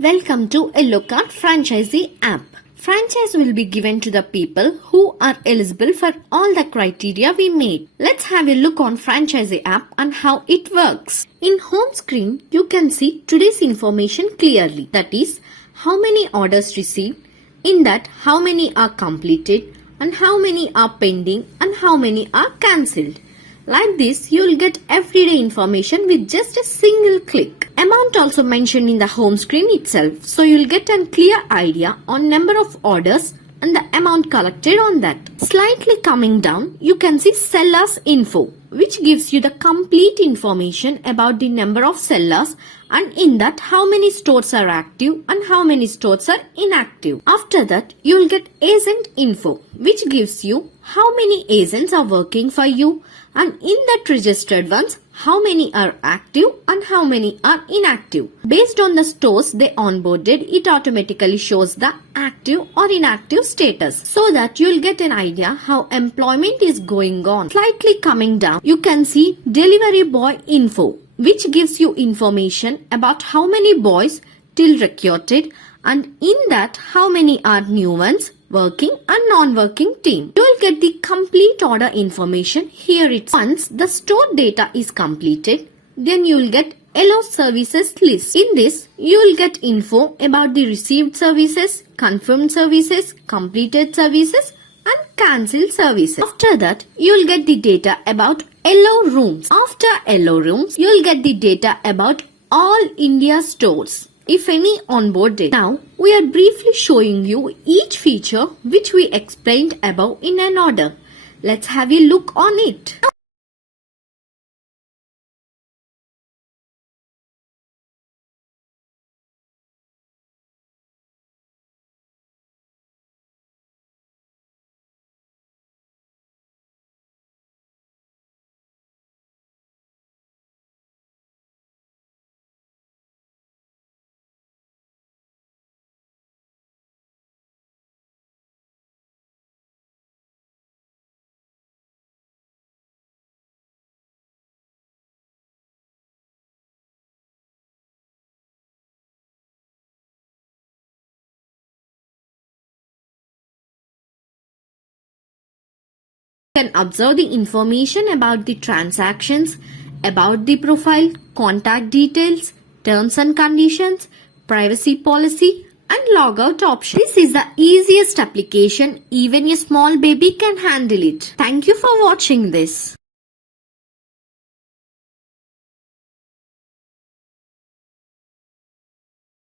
Welcome to Ellocart franchisee app. Franchise will be given to the people who are eligible for all the criteria we made. Let's have a look on franchisee app and how it works. In home screen, you can see today's information clearly. That is, how many orders received, in that how many are completed and how many are pending and how many are cancelled. Like this, you will get everyday information with just a single click. Amount also mentioned in the home screen itself, so you will get a clear idea on number of orders and the amount collected on that. Slightly coming down, you can see sellers info, which gives you the complete information about the number of sellers and in that how many stores are active and how many stores are inactive. After that, you will get agent info, which gives you how many agents are working for you and in that registered ones, how many are active and how many are inactive. Based on the stores they onboarded, it automatically shows the active or inactive status so that you'll get an idea how employment is going on. Slightly coming down, you can see delivery boy info, which gives you information about how many boys till recruited and in that how many are new ones, working and non-working team. You will get the complete order information here. Once the store data is completed, then you will get Elo services list. In this, you will get info about the received services, confirmed services, completed services and cancelled services. After that, you will get the data about Elo rooms. After Elo rooms, you will get the data about all India stores, if any onboarded. Now, we are briefly showing you each feature which we explained above in an order. Let's have a look on it. You can observe the information about the transactions, about the profile, contact details, terms and conditions, privacy policy and logout option. This is the easiest application, even a small baby can handle it. Thank you for watching this.